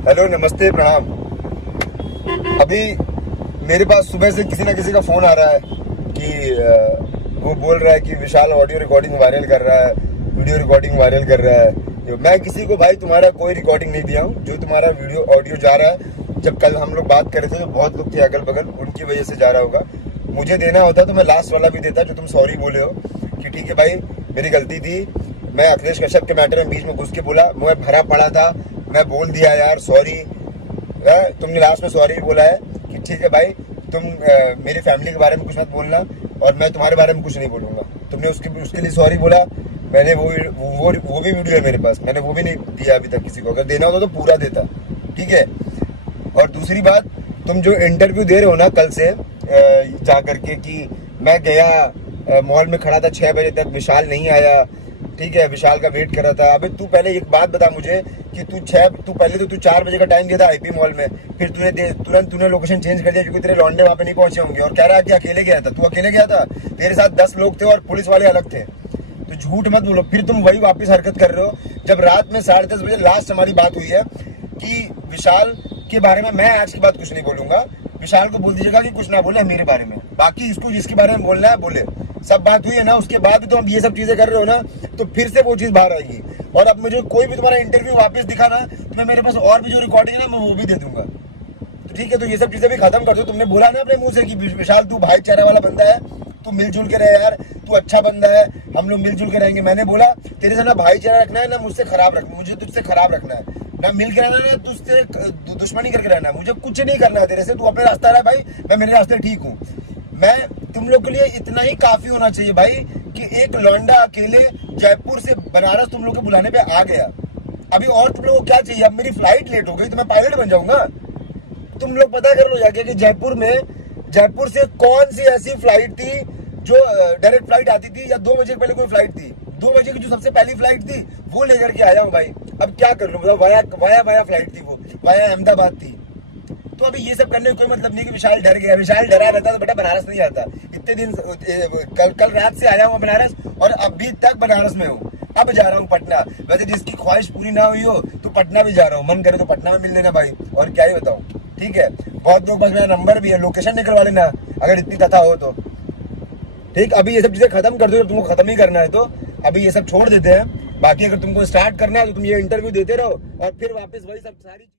Hello, नमस्ते, प्रणाम। अभी मेरे पास सुबह से किसी ना किसी का फोन आ रहा है कि वो बोल रहा है कि विशाल ऑडियो रिकॉर्डिंग वायरल कर रहा है, वीडियो रिकॉर्डिंग वायरल कर रहा है। मैं किसी को भाई तुम्हारा कोई रिकॉर्डिंग नहीं दिया हूँ। जो तुम्हारा वीडियो ऑडियो जा रहा है, जब कल हम लोग बात कर रहे थे तो बहुत लोग थे अगल बगल, उनकी वजह से जा रहा होगा। मुझे देना होता तो मैं लास्ट वाला भी देता जो तुम सॉरी बोले हो कि ठीक है भाई मेरी गलती थी, मैं अखिलेश कश्यप के मैटर में बीच में घुस के बोला, मैं भरा पड़ा था, मैं बोल दिया यार सॉरी। तुमने लास्ट में सॉरी बोला है कि ठीक है भाई तुम मेरी फैमिली के बारे में कुछ मत बोलना और मैं तुम्हारे बारे में कुछ नहीं बोलूंगा। तुमने उसके लिए सॉरी बोला। मैंने वो भी वीडियो है मेरे पास, मैंने वो भी नहीं दिया अभी तक किसी को। अगर देना होता तो पूरा देता, ठीक है। और दूसरी बात, तुम जो इंटरव्यू दे रहे हो ना कल से जा करके कि मैं गया मॉल में खड़ा था 6 बजे तक, विशाल नहीं आया, ठीक है, विशाल का वेट कर रहा था। अबे तू पहले एक बात बता मुझे कि तू पहले तो 4 बजे का टाइम दिया था आईपी मॉल में, फिर तुरंत तूने लोकेशन चेंज कर दिया क्योंकि तेरे लौंडे वहां पे नहीं पहुंचे होंगे, और कह रहा है कि अकेले गया था। तू अकेले गया था? तेरे साथ 10 लोग थे और पुलिस वाले अलग थे। तो झूठ मत बोलो। फिर तुम वही वापस हरकत कर रहे हो। जब रात में 10:30 बजे लास्ट हमारी बात हुई है कि विशाल के बारे में मैं आज की बात कुछ नहीं बोलूंगा, विशाल को बोल दीजिएगा कि कुछ ना बोले मेरे बारे में, बाकी इसको जिसके बारे में बोलना है बोले। सब बात हुई है ना, उसके बाद भी तो हम ये सब चीजें कर रहे हो ना, तो फिर से वो चीज बाहर आएगी। और अब मुझे कोई भी तुम्हारा इंटरव्यू वापस दिखाना तो मैं मेरे पास और भी जो रिकॉर्डिंग है ना मैं वो भी दे दूंगा। तो ठीक है, तो ये सब चीजें भी खत्म कर दो। तुमने बोला ना अपने मुंह से कि विशाल तू भाईचारे वाला बंदा है, तू मिलजुल के रहे यार, तू अच्छा बंदा है, हम लोग मिलजुल के रहेंगे। मैंने बोला तेरे से ना भाईचारा रखना है ना मुझसे खराब रखना, मुझे तुझसे खराब रखना है, ना मिल के रहना है ना तुझसे दुश्मनी करके रहना है। मुझे कुछ नहीं करना है तेरे से, तू अपने रास्ता रहा भाई, मैं मेरे रास्ते ठीक हूँ। मैं तुम लोग के लिए इतना ही काफी होना चाहिए भाई कि एक लौंडा अकेले जयपुर से बनारस तुम लोग के बुलाने पे आ गया। अभी और तुम लोग को क्या चाहिए? अब मेरी फ्लाइट लेट हो गई तो मैं पायलट बन जाऊंगा? तुम लोग पता कर लो जाके कि जयपुर से कौन सी ऐसी फ्लाइट थी जो डायरेक्ट फ्लाइट आती थी, या 2 बजे पहले कोई फ्लाइट थी, 2 बजे की जो सबसे पहली फ्लाइट थी वो लेकर के आया हूँ भाई। अब क्या कर लूँ? वाया फ्लाइट थी, वो वाया अहमदाबाद थी। तो अभी ये सब करने का कोई मतलब नहीं कि विशाल डर गया। विशाल डरा रहता तो बेटा बनारस नहीं आता। इतने दिन कल रात से आया हूँ बनारस और अभी तक बनारस में हूँ। अब जा रहा हूँ पटना। वैसे जिसकी ख्वाहिश पूरी ना हुई हो तो पटना भी जा रहा हूँ, मन करे तो पटना में मिल लेना भाई, और क्या ही बताऊँ। ठीक है, बहुत लोग पास मेरा नंबर भी है, लोकेशन निकलवा लेना अगर इतनी कथा हो तो। ठीक, अभी ये सब चीजें खत्म कर दो, तुमको खत्म ही करना है तो अभी ये सब छोड़ देते हैं। बाकी अगर तुमको स्टार्ट करना है तो तुम ये इंटरव्यू देते रहो और फिर वापस वही सब सारी